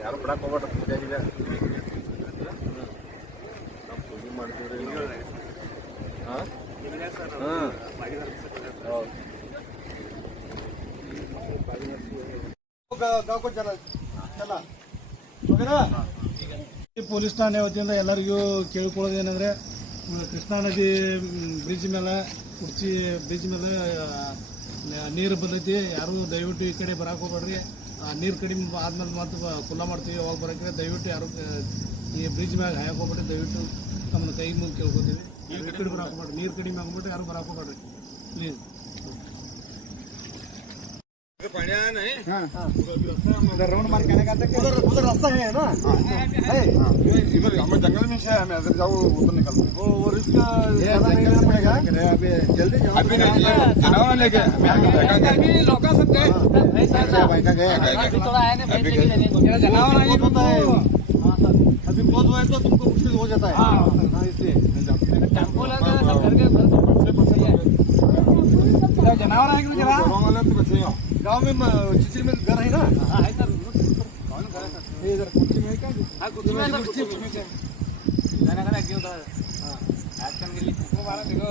ಯಾರು ಬಿಡಕ್ಕೆ ಹಾಂ ಪೊಲೀಸ್ ಠಾಣೆ ವತಿಯಿಂದ ಎಲ್ಲರಿಗೂ ಕೇಳ್ಕೊಳ್ಳೋದು ಏನಂದ್ರೆ, ಕೃಷ್ಣಾ ನದಿ ಬ್ರಿಡ್ಜ್ ಮೇಲೆ, ಕುರ್ಚಿ ಬ್ರಿಡ್ಜ್ ಮೇಲೆ ನೀರು ಬಂದೈತಿ ಯಾರೂ ದಯವಿಟ್ಟು ಈ ಕಡೆ ಬರಕ್ಕೆ ಹೋಗ್ಬೇಡ್ರಿ. ನೀರು ಕಡಿಮೆ ಆದ್ಮೇಲೆ ಮತ್ತು ಕುಲ್ಲ ಮಾಡ್ತೀವಿ ಅವಾಗ ಬರೋಕ್ಕೆ ದಯವಿಟ್ಟು ಯಾರು ಈ ಬ್ರಿಡ್ಜ್ ಮ್ಯಾಗ ಹಾಯಕ್ಕೆ ಹೋಗ್ಬೇಡ್ರಿ ದಯವಿಟ್ಟು ತಮ್ಮನ್ನು ಕೈ ಮುಂದೆ ಕೇಳ್ಕೊತೀವಿ. ಈ ಕಡೆ ಬರಕ್ಕೆ ಹೋಗ್ಬೇಡ್ರಿ ನೀರು ಕಡಿಮೆ ಆಗ್ಬಿಟ್ಟು ಯಾರು ಬರಕ್ಕೆ ಹೋಗ್ಬೇಡ್ರಿ. ಪ್ಲೀಸ್ ರೌಂಡ್ ಮಾಡ್ಕೊಂಡು ರಸ್ತೆ से हमें अगर जाओ उधर निकलना है और इसका पड़ेगा। जल्दी जाओ। अभी जनावर लेके लोका सब गए। हाँ। जनावर अच्छा, हाँ, आए होता है। हाँ, अभी बहुत हुआ तो तुमको मुश्किल हो जाता है। इसलिए। जनावर आएँगे जरा गाँव में चिचिल में घर है ना? हाँ है सर। कुछ में क्या? कुछ में कुछ में ನನಗನ ಗಿವ್ ದ ಹ್ಯಾಕನ್ ಗಿಲ್ಲಿ ಕುಮಾರ ದಿಗೋ